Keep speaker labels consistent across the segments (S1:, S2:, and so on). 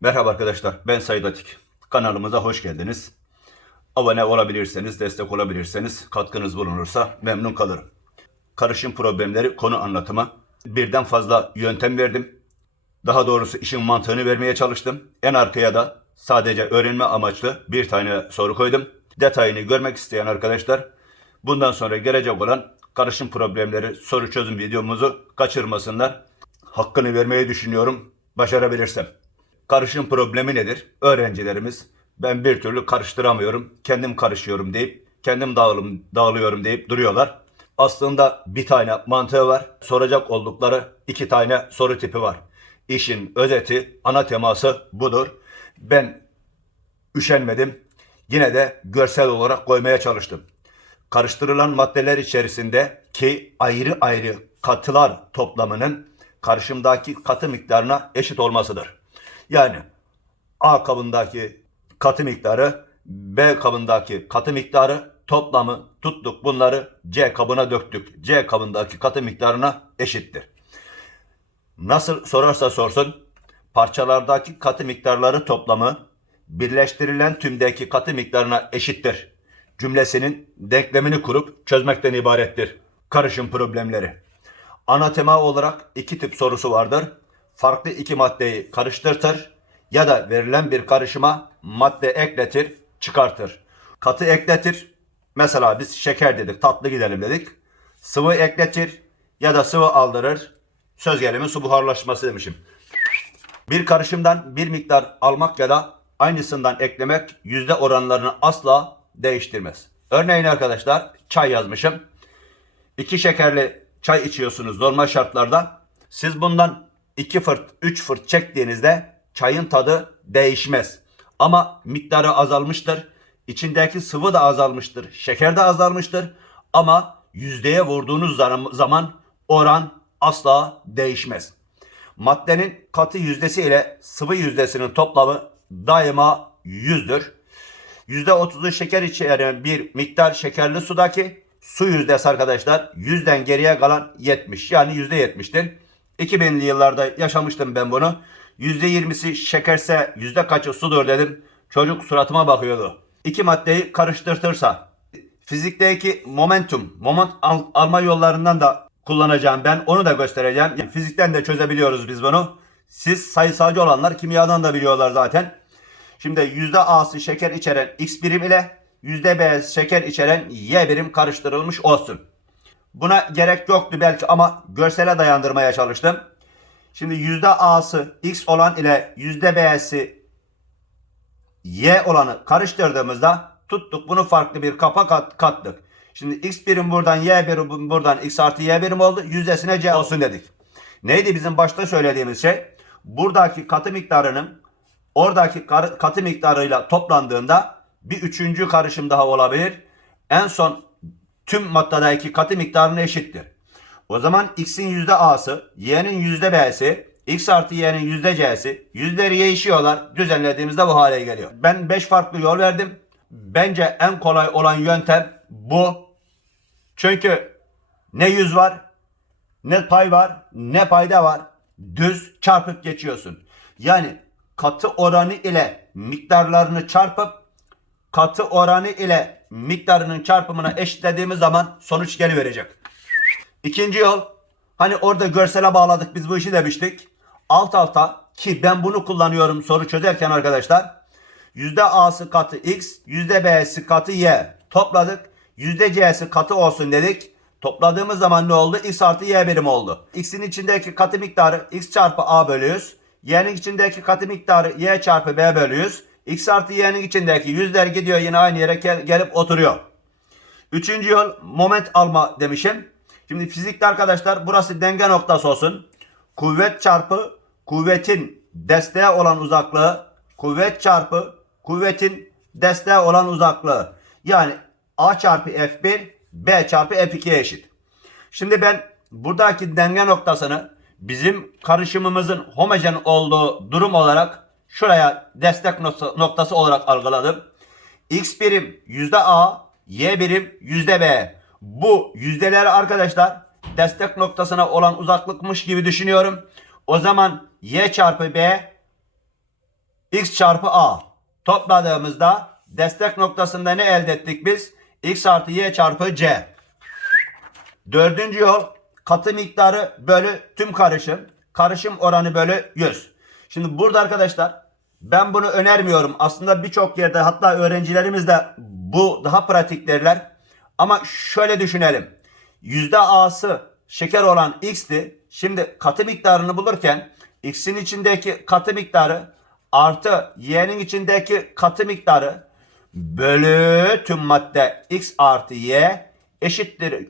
S1: Merhaba arkadaşlar, ben Sayın Atik. Kanalımıza hoş geldiniz. Abone olabilirseniz, destek olabilirseniz, katkınız bulunursa memnun kalırım. Karışım problemleri konu anlatımı. Birden fazla yöntem verdim. Daha doğrusu işin mantığını vermeye çalıştım. En arkaya da sadece öğrenme amaçlı bir tane soru koydum. Detayını görmek isteyen arkadaşlar bundan sonra gelecek olan karışım problemleri soru çözüm videomuzu kaçırmasınlar. Hakkını vermeyi düşünüyorum başarabilirsem. Karışım problemi nedir? Öğrencilerimiz ben bir türlü karıştıramıyorum, kendim karışıyorum deyip, kendim dağılım, dağılıyorum deyip duruyorlar. Aslında bir tane mantığı var. Soracak oldukları iki tane soru tipi var. İşin özeti, ana teması budur. Ben üşenmedim. Yine de görsel olarak koymaya çalıştım. Karıştırılan maddeler içerisinde ki ayrı ayrı katılar toplamının karışımdaki katı miktarına eşit olmasıdır. Yani A kabındaki katı miktarı B kabındaki katı miktarı toplamı tuttuk bunları C kabına döktük. C kabındaki katı miktarına eşittir. Nasıl sorarsa sorsun parçalardaki katı miktarları toplamı birleştirilen tümdeki katı miktarına eşittir. Cümlesinin denklemini kurup çözmekten ibarettir. Karışım problemleri. Ana tema olarak iki tip sorusu vardır. Farklı iki maddeyi karıştırtır ya da verilen bir karışıma madde ekletir, çıkartır. Katı ekletir. Mesela biz şeker dedik, tatlı gidelim dedik. Sıvı ekletir ya da sıvı aldırır. Söz gelimi su buharlaşması demişim. Bir karışımdan bir miktar almak ya da aynısından eklemek yüzde oranlarını asla değiştirmez. Örneğin arkadaşlar çay yazmışım. İki şekerli çay içiyorsunuz normal şartlarda. Siz bundan 2 fırt, 3 fırt çektiğinizde çayın tadı değişmez. Ama miktarı azalmıştır. İçindeki sıvı da azalmıştır. Şeker de azalmıştır. Ama yüzdeye vurduğunuz zam- zaman oran asla değişmez. Maddenin katı yüzdesi ile sıvı yüzdesinin toplamı daima 100'dür. %30'u şeker içeren bir miktar şekerli sudaki su yüzdesi arkadaşlar yüzden geriye kalan 70 yani %70'tir. 2000'li yıllarda yaşamıştım ben bunu. %20'si şekerse yüzde kaçı sudur dedim. Çocuk suratıma bakıyordu. İki maddeyi karıştırtırsa fizikteki momentum, moment al- alma yollarından da kullanacağım ben. Onu da göstereceğim. Yani fizikten de çözebiliyoruz biz bunu. Siz sayısalcı olanlar kimyadan da biliyorlar zaten. Şimdi yüzde A'sı şeker içeren X birim ile yüzde B şeker içeren Y birim karıştırılmış olsun. Buna gerek yoktu belki ama görsele dayandırmaya çalıştım. Şimdi yüzde A'sı X olan ile yüzde B'si Y olanı karıştırdığımızda tuttuk bunu farklı bir kapa kat, kattık. Şimdi X birim buradan Y birim buradan X artı Y birim oldu. Yüzdesine C olsun dedik. Neydi bizim başta söylediğimiz şey? Buradaki katı miktarının oradaki katı miktarıyla toplandığında bir üçüncü karışım daha olabilir. En son tüm maddedeki katı miktarına eşittir. O zaman x'in yüzde a'sı, y'nin yüzde b'si, x artı y'nin yüzde c'si, yüzleri değişiyorlar. Düzenlediğimizde bu hale geliyor. Ben 5 farklı yol verdim. Bence en kolay olan yöntem bu. Çünkü ne yüz var, ne pay var, ne payda var. Düz çarpıp geçiyorsun. Yani katı oranı ile miktarlarını çarpıp katı oranı ile miktarının çarpımına eşitlediğimiz zaman sonuç geri verecek. İkinci yol hani orada görsele bağladık biz bu işi demiştik. Alt alta ki ben bunu kullanıyorum soru çözerken arkadaşlar. Yüzde A'sı katı X, yüzde B'si katı Y topladık. Yüzde C'si katı olsun dedik. Topladığımız zaman ne oldu? X artı Y birim oldu. X'in içindeki katı miktarı X çarpı A bölü 100. Y'nin içindeki katı miktarı Y çarpı B bölü 100. X artı Y'nin içindeki yüzler gidiyor yine aynı yere gel- gelip oturuyor. Üçüncü yol moment alma demişim. Şimdi fizikte arkadaşlar burası denge noktası olsun. Kuvvet çarpı kuvvetin desteğe olan uzaklığı. Kuvvet çarpı kuvvetin desteğe olan uzaklığı. Yani A çarpı F1 B çarpı F2'ye eşit. Şimdi ben buradaki denge noktasını bizim karışımımızın homojen olduğu durum olarak şuraya destek nokta- noktası olarak algıladım. X birim yüzde A, Y birim yüzde B. Bu yüzdeleri arkadaşlar destek noktasına olan uzaklıkmış gibi düşünüyorum. O zaman Y çarpı B x çarpı a. Topladığımızda destek noktasında ne elde ettik biz? x artı y çarpı c. Dördüncü yol katı miktarı bölü tüm karışım. Karışım oranı bölü 100. Şimdi burada arkadaşlar ben bunu önermiyorum. Aslında birçok yerde hatta öğrencilerimiz de bu daha pratik derler. Ama şöyle düşünelim. Yüzde A'sı şeker olan X'ti. Şimdi katı miktarını bulurken X'in içindeki katı miktarı artı Y'nin içindeki katı miktarı bölü tüm madde X artı Y eşittir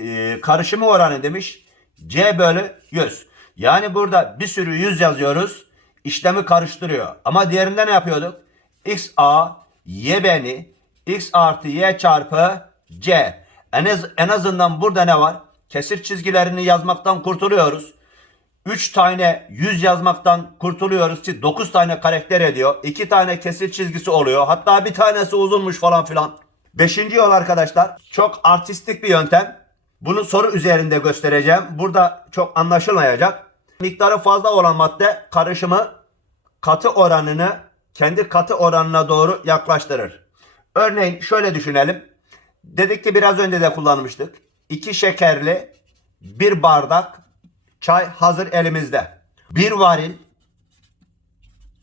S1: e, karışımı oranı demiş. C bölü 100. Yani burada bir sürü 100 yazıyoruz. İşlemi karıştırıyor. Ama diğerinde ne yapıyorduk? X A Y beni X artı Y çarpı C. En, az, en azından burada ne var? Kesir çizgilerini yazmaktan kurtuluyoruz. 3 tane 100 yazmaktan kurtuluyoruz ki 9 tane karakter ediyor. 2 tane kesir çizgisi oluyor. Hatta bir tanesi uzunmuş falan filan. Beşinci yol arkadaşlar çok artistik bir yöntem. Bunu soru üzerinde göstereceğim. Burada çok anlaşılmayacak. Miktarı fazla olan madde karışımı katı oranını kendi katı oranına doğru yaklaştırır. Örneğin şöyle düşünelim. Dedik ki biraz önce de kullanmıştık. 2 şekerli bir bardak çay hazır elimizde. Bir varil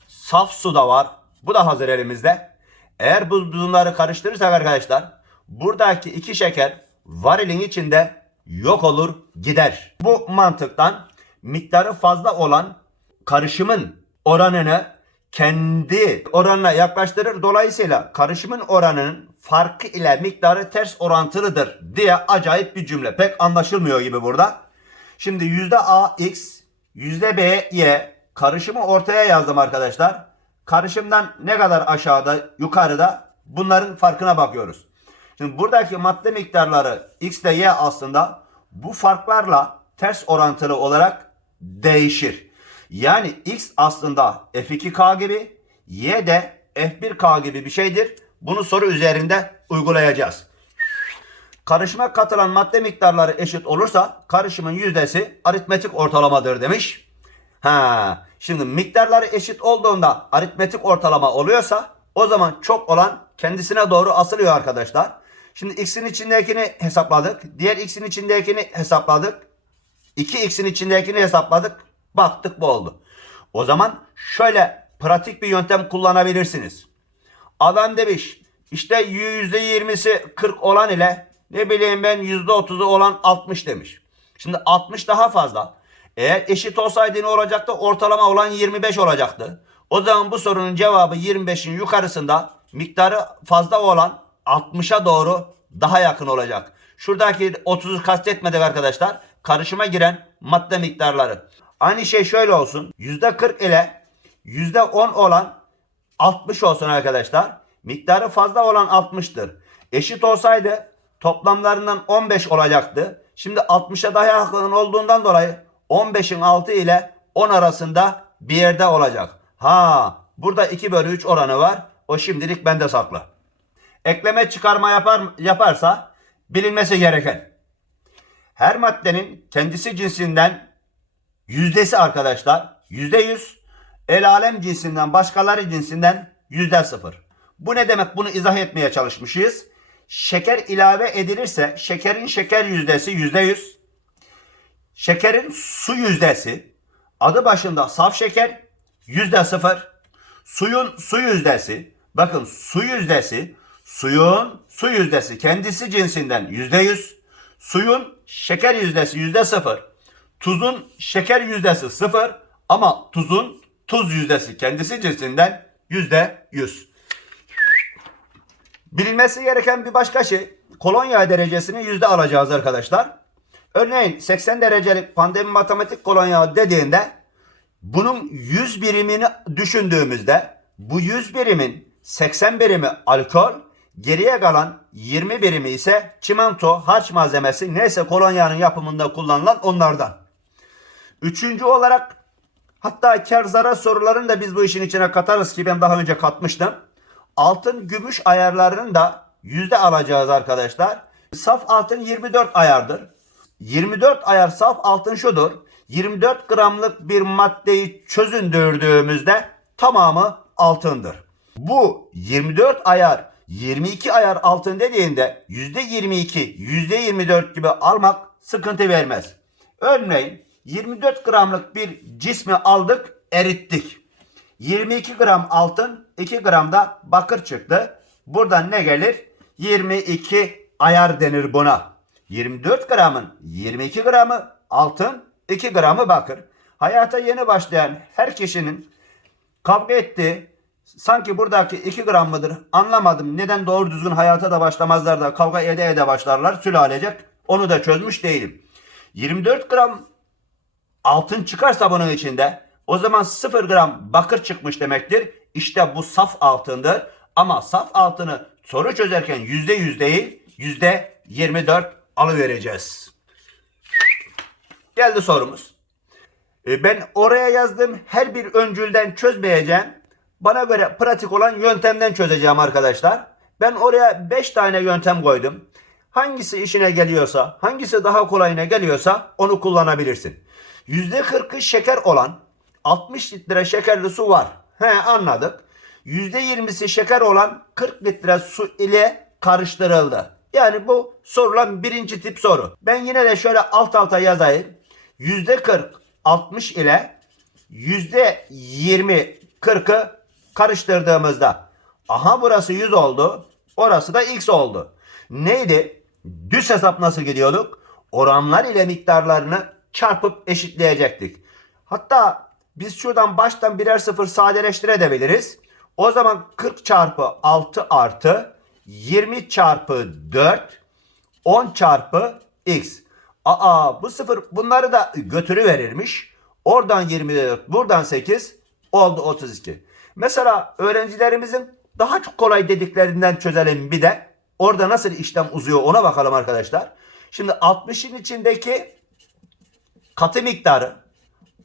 S1: saf su da var. Bu da hazır elimizde. Eğer bu bunları karıştırırsak arkadaşlar buradaki iki şeker varilin içinde yok olur gider. Bu mantıktan miktarı fazla olan karışımın oranını kendi oranına yaklaştırır. Dolayısıyla karışımın oranının farkı ile miktarı ters orantılıdır diye acayip bir cümle. Pek anlaşılmıyor gibi burada. Şimdi yüzde A X, yüzde B Y karışımı ortaya yazdım arkadaşlar. Karışımdan ne kadar aşağıda, yukarıda bunların farkına bakıyoruz. Şimdi buradaki madde miktarları X ile Y aslında bu farklarla ters orantılı olarak değişir. Yani X aslında F2K gibi, Y de F1K gibi bir şeydir. Bunu soru üzerinde uygulayacağız. Karışıma katılan madde miktarları eşit olursa karışımın yüzdesi aritmetik ortalamadır demiş. Ha, şimdi miktarları eşit olduğunda aritmetik ortalama oluyorsa o zaman çok olan kendisine doğru asılıyor arkadaşlar. Şimdi x'in içindekini hesapladık. Diğer x'in içindekini hesapladık. 2x'in içindekini hesapladık. Baktık bu oldu. O zaman şöyle pratik bir yöntem kullanabilirsiniz. Adam demiş işte %20'si 40 olan ile ne bileyim ben %30'u olan 60 demiş. Şimdi 60 daha fazla. Eğer eşit olsaydı ne olacaktı? Ortalama olan 25 olacaktı. O zaman bu sorunun cevabı 25'in yukarısında miktarı fazla olan 60'a doğru daha yakın olacak. Şuradaki 30'u kastetmedik arkadaşlar. Karışıma giren madde miktarları. Aynı şey şöyle olsun. %40 ile %10 olan 60 olsun arkadaşlar. Miktarı fazla olan 60'tır. Eşit olsaydı toplamlarından 15 olacaktı. Şimdi 60'a daha yakın olduğundan dolayı 15'in 6 ile 10 arasında bir yerde olacak. Ha burada 2 bölü 3 oranı var. O şimdilik bende saklı. Ekleme çıkarma yapar, yaparsa bilinmesi gereken. Her maddenin kendisi cinsinden yüzdesi arkadaşlar yüzde yüz. El alem cinsinden başkaları cinsinden yüzde sıfır. Bu ne demek? Bunu izah etmeye çalışmışız. Şeker ilave edilirse şekerin şeker yüzdesi yüzde yüz. Şekerin su yüzdesi adı başında saf şeker yüzde sıfır. Suyun su yüzdesi bakın su yüzdesi suyun su yüzdesi kendisi cinsinden yüzde yüz. Suyun şeker yüzdesi yüzde sıfır. Tuzun şeker yüzdesi sıfır ama tuzun tuz yüzdesi kendisi cinsinden yüzde yüz. Bilinmesi gereken bir başka şey kolonya derecesini yüzde alacağız arkadaşlar. Örneğin 80 derecelik pandemi matematik kolonya dediğinde bunun 100 birimini düşündüğümüzde bu 100 birimin 80 birimi alkol, geriye kalan 20 birimi ise çimento, harç malzemesi neyse kolonyanın yapımında kullanılan onlardan. Üçüncü olarak hatta kar zarar sorularını da biz bu işin içine katarız ki ben daha önce katmıştım. Altın gümüş ayarlarının da yüzde alacağız arkadaşlar. Saf altın 24 ayardır. 24 ayar saf altın şudur. 24 gramlık bir maddeyi çözündürdüğümüzde tamamı altındır. Bu 24 ayar 22 ayar altın dediğinde %22, %24 gibi almak sıkıntı vermez. Örneğin 24 gramlık bir cismi aldık, erittik. 22 gram altın, 2 gram da bakır çıktı. Buradan ne gelir? 22 ayar denir buna. 24 gramın 22 gramı altın, 2 gramı bakır. Hayata yeni başlayan her kişinin kavga ettiği sanki buradaki 2 gram mıdır anlamadım. Neden doğru düzgün hayata da başlamazlar da kavga ede ede başlarlar sülalecek. Onu da çözmüş değilim. 24 gram altın çıkarsa bunun içinde o zaman 0 gram bakır çıkmış demektir. İşte bu saf altındır. Ama saf altını soru çözerken %100 değil %24 alıvereceğiz. Geldi sorumuz. E, Ben oraya yazdığım her bir öncülden çözmeyeceğim. Bana göre pratik olan yöntemden çözeceğim arkadaşlar. Ben oraya 5 tane yöntem koydum. Hangisi işine geliyorsa, hangisi daha kolayına geliyorsa onu kullanabilirsin. %40'ı şeker olan 60 litre şekerli su var. He anladık. %20'si şeker olan 40 litre su ile karıştırıldı. Yani bu sorulan birinci tip soru. Ben yine de şöyle alt alta yazayım. %40 60 ile %20 40'ı karıştırdığımızda aha burası 100 oldu. Orası da x oldu. Neydi? Düz hesap nasıl gidiyorduk? Oranlar ile miktarlarını çarpıp eşitleyecektik. Hatta biz şuradan baştan birer sıfır sadeleştirebiliriz. O zaman 40 çarpı 6 artı 20 çarpı 4 10 çarpı x. Aa bu sıfır bunları da götürü verirmiş. Oradan 24 buradan 8 oldu 32. Mesela öğrencilerimizin daha çok kolay dediklerinden çözelim bir de. Orada nasıl işlem uzuyor ona bakalım arkadaşlar. Şimdi 60'ın içindeki katı miktarı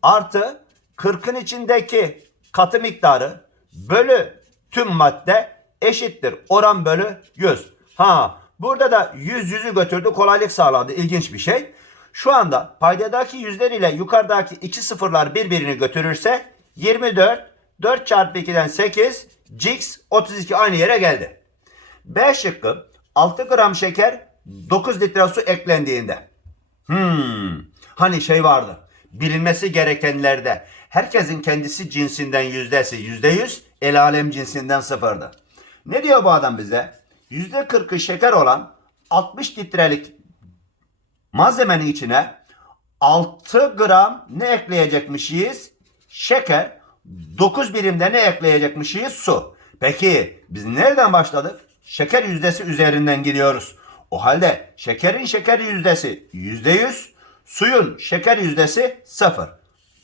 S1: artı 40'ın içindeki katı miktarı bölü tüm madde eşittir. Oran bölü 100. Ha burada da 100 yüzü götürdü kolaylık sağladı. İlginç bir şey. Şu anda paydadaki yüzler ile yukarıdaki iki sıfırlar birbirini götürürse 24 4 çarpı 2'den 8 Cix 32 aynı yere geldi. B şıkkı 6 gram şeker 9 litre su eklendiğinde. Hmm, hani şey vardı. Bilinmesi gerekenlerde herkesin kendisi cinsinden yüzdesi yüzde yüz, el alem cinsinden sıfırdı. Ne diyor bu adam bize? Yüzde kırkı şeker olan 60 litrelik malzemenin içine 6 gram ne ekleyecekmişiz? Şeker. 9 birimde ne ekleyecekmişiz? Su. Peki biz nereden başladık? Şeker yüzdesi üzerinden gidiyoruz. O halde şekerin şeker yüzdesi %100, suyun şeker yüzdesi 0.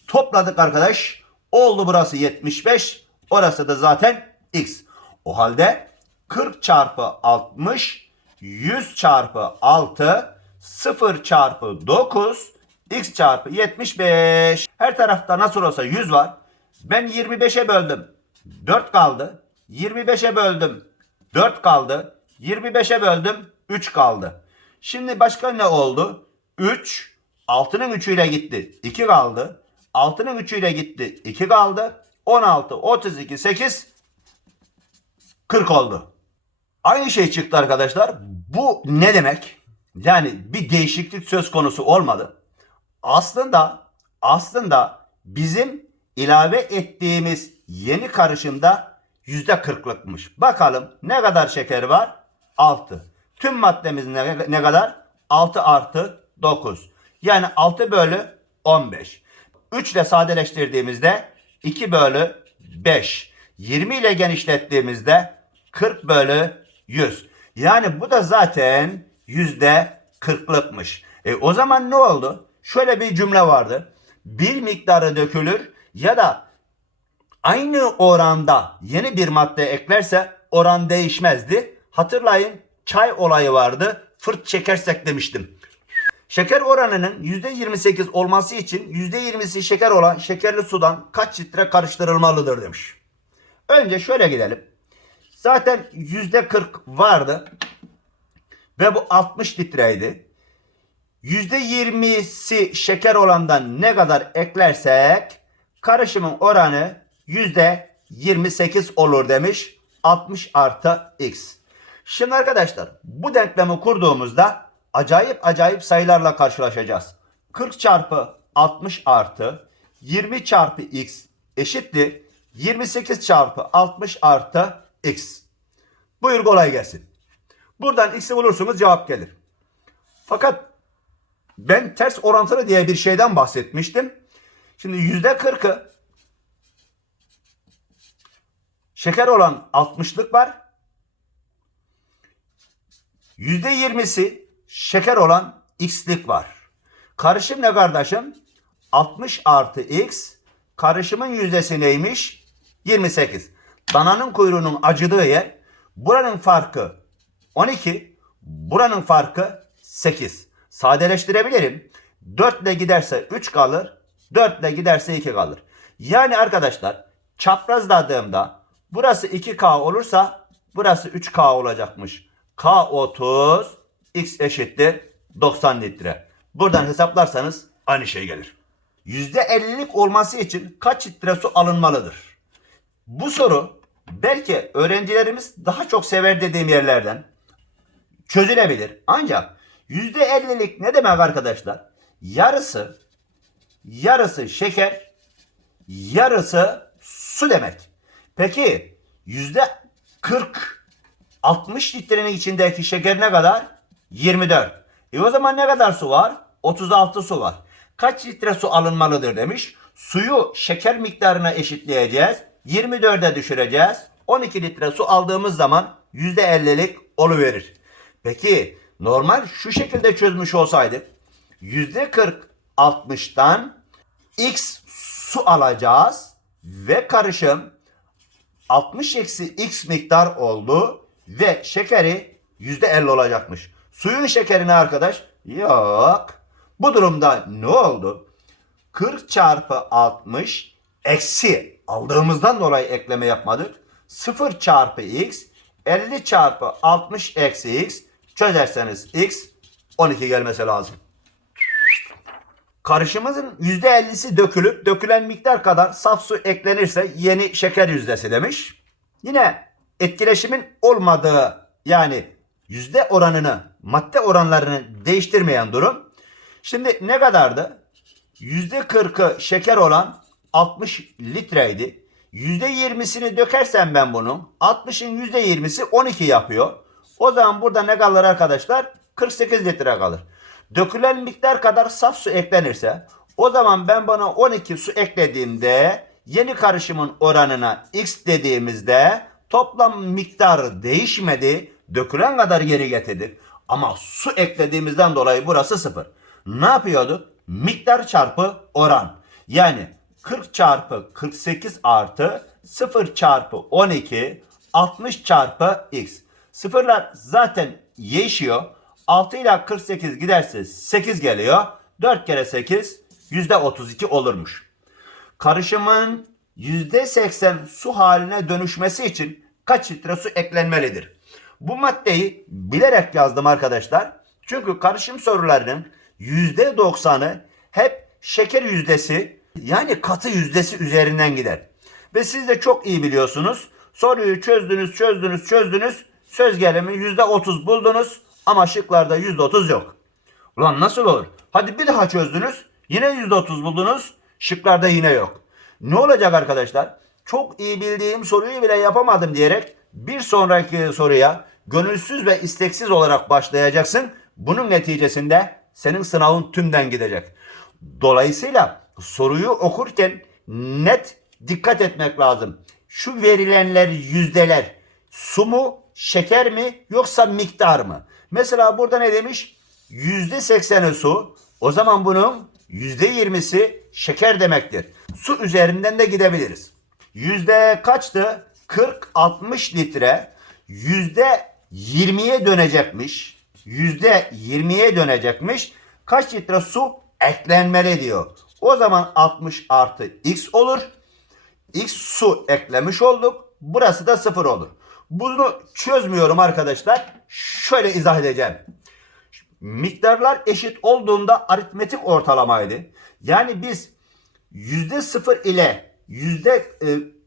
S1: Topladık arkadaş. Oldu burası 75. Orası da zaten x. O halde 40 çarpı 60, 100 çarpı 6, 0 çarpı 9, x çarpı 75. Her tarafta nasıl olsa 100 var. Ben 25'e böldüm. 4 kaldı. 25'e böldüm. 4 kaldı. 25'e böldüm. 3 kaldı. Şimdi başka ne oldu? 3. 6'nın 3'üyle gitti. 2 kaldı. 6'nın 3'üyle gitti. 2 kaldı. 16, 32, 8, 40 oldu. Aynı şey çıktı arkadaşlar. Bu ne demek? Yani bir değişiklik söz konusu olmadı. Aslında aslında bizim ilave ettiğimiz yeni karışımda yüzde kırklıkmış. Bakalım ne kadar şeker var? 6. Tüm maddemiz ne, ne kadar? 6 artı 9. Yani 6 bölü 15. 3 ile sadeleştirdiğimizde 2 bölü 5. 20 ile genişlettiğimizde 40 bölü 100. Yani bu da zaten yüzde 40'lıkmış. E, o zaman ne oldu? Şöyle bir cümle vardı. Bir miktarı dökülür ya da aynı oranda yeni bir madde eklerse oran değişmezdi. Hatırlayın çay olayı vardı. Fırt çekersek demiştim. Şeker oranının %28 olması için %20'si şeker olan şekerli sudan kaç litre karıştırılmalıdır demiş. Önce şöyle gidelim. Zaten %40 vardı. Ve bu 60 litreydi. %20'si şeker olandan ne kadar eklersek karışımın oranı 28 olur demiş. 60 artı x. Şimdi arkadaşlar bu denklemi kurduğumuzda acayip acayip sayılarla karşılaşacağız. 40 çarpı 60 artı 20 çarpı x eşittir 28 çarpı 60 artı x. Buyur kolay gelsin. Buradan x'i bulursunuz cevap gelir. Fakat ben ters orantılı diye bir şeyden bahsetmiştim. Şimdi yüzde kırkı şeker olan 60'lık var. Yüzde yirmisi şeker olan x'lik var. Karışım ne kardeşim? 60 artı x. Karışımın yüzdesi neymiş? 28. Dananın kuyruğunun acıdığı yer. Buranın farkı 12. Buranın farkı 8. Sadeleştirebilirim. 4 ile giderse 3 kalır. 4 ile giderse 2 kalır. Yani arkadaşlar çaprazladığımda burası 2K olursa burası 3K olacakmış. K 30 X eşittir 90 litre. Buradan hesaplarsanız aynı şey gelir. %50'lik olması için kaç litre su alınmalıdır? Bu soru belki öğrencilerimiz daha çok sever dediğim yerlerden çözülebilir. Ancak %50'lik ne demek arkadaşlar? Yarısı yarısı şeker, yarısı su demek. Peki yüzde 40 60 litrenin içindeki şeker ne kadar? 24. E o zaman ne kadar su var? 36 su var. Kaç litre su alınmalıdır demiş. Suyu şeker miktarına eşitleyeceğiz. 24'e düşüreceğiz. 12 litre su aldığımız zaman %50'lik oluverir. Peki normal şu şekilde çözmüş olsaydık %40 60'tan x su alacağız ve karışım 60 eksi x miktar oldu ve şekeri %50 olacakmış. Suyun şekerini arkadaş yok. Bu durumda ne oldu? 40 çarpı 60 eksi aldığımızdan dolayı ekleme yapmadık. 0 çarpı x 50 çarpı 60 eksi x çözerseniz x 12 gelmesi lazım. Karışımımızın %50'si dökülüp dökülen miktar kadar saf su eklenirse yeni şeker yüzdesi demiş. Yine etkileşimin olmadığı yani yüzde oranını madde oranlarını değiştirmeyen durum. Şimdi ne kadardı? Yüzde 40'ı şeker olan 60 litreydi. Yüzde 20'sini dökersem ben bunun 60'ın yüzde 20'si 12 yapıyor. O zaman burada ne kalır arkadaşlar? 48 litre kalır. Dökülen miktar kadar saf su eklenirse o zaman ben bana 12 su eklediğimde yeni karışımın oranına x dediğimizde toplam miktar değişmedi. Dökülen kadar geri getirdik. Ama su eklediğimizden dolayı burası sıfır. Ne yapıyordu? Miktar çarpı oran. Yani 40 çarpı 48 artı 0 çarpı 12 60 çarpı x. Sıfırlar zaten değişiyor. 6 ile 48 giderse 8 geliyor. 4 kere 8 yüzde 32 olurmuş. Karışımın yüzde 80 su haline dönüşmesi için kaç litre su eklenmelidir? Bu maddeyi bilerek yazdım arkadaşlar. Çünkü karışım sorularının yüzde 90'ı hep şeker yüzdesi yani katı yüzdesi üzerinden gider. Ve siz de çok iyi biliyorsunuz. Soruyu çözdünüz, çözdünüz, çözdünüz. Söz gelimi yüzde 30 buldunuz ama şıklarda yüzde 30 yok. Ulan nasıl olur? Hadi bir daha çözdünüz. Yine yüzde 30 buldunuz. Şıklarda yine yok. Ne olacak arkadaşlar? Çok iyi bildiğim soruyu bile yapamadım diyerek bir sonraki soruya gönülsüz ve isteksiz olarak başlayacaksın. Bunun neticesinde senin sınavın tümden gidecek. Dolayısıyla soruyu okurken net dikkat etmek lazım. Şu verilenler yüzdeler su mu, şeker mi yoksa miktar mı? Mesela burada ne demiş? Yüzde sekseni su. O zaman bunun yüzde yirmisi şeker demektir. Su üzerinden de gidebiliriz. Yüzde kaçtı? 40-60 litre yüzde 20'ye dönecekmiş. Yüzde 20'ye dönecekmiş. Kaç litre su eklenmeli diyor. O zaman 60 artı x olur. X su eklemiş olduk. Burası da sıfır olur. Bunu çözmüyorum arkadaşlar. Şöyle izah edeceğim. Miktarlar eşit olduğunda aritmetik ortalamaydı. Yani biz yüzde sıfır ile yüzde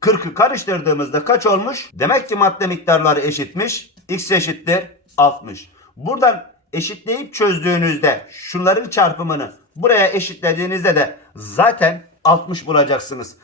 S1: 40'ı karıştırdığımızda kaç olmuş? Demek ki madde miktarları eşitmiş. X eşittir 60. Buradan eşitleyip çözdüğünüzde şunların çarpımını buraya eşitlediğinizde de zaten 60 bulacaksınız.